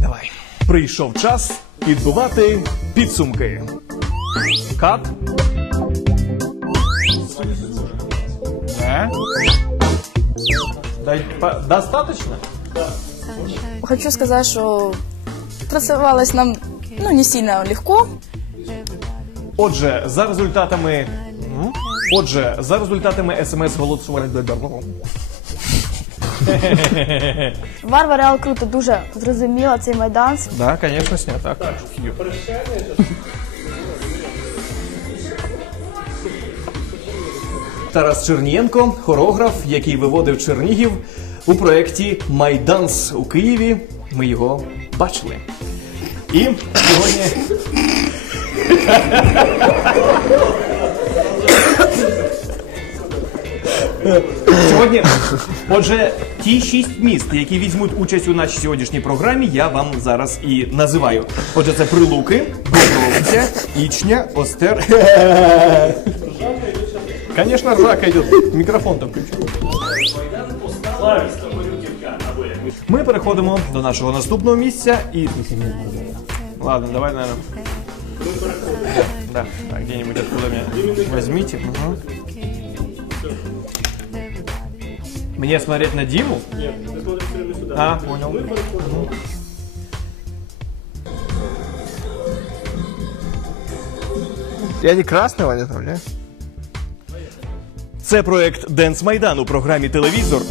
Давай. Прийшов час підбивати підсумки. Кат. Не. Дай- по- Достаточно? Хочу сказать, что працевалось нам ну, не сильно легко. Отже, за результатами. Отже, за результатами смс голосування. Варва Реал круто, дуже зрозуміла цей майданс. Да, конечно, снят. Так. Тарас Чернієнко, хореограф, який виводив Чернігів у проєкті Майданс у Києві. Ми його бачили. І сьогодні. Сьогодні, отже, ті шість міст, які візьмуть участь у нашій сьогоднішній програмі, я вам зараз і називаю. Отже, це Прилуки, Бобровиця, Ічня, Остер. Конечно, ржака йде. Мікрофон там включив. Ми переходимо до нашого наступного місця і. Ладно, давай, наверное. Да, да, где-нибудь откуда меня возьмите. Угу. Мне смотреть на Диму? Нет, ты смотришь прямо сюда. А, понял. Я не красного не там, не? Це проект Денс Майдан у програмі Телевізор.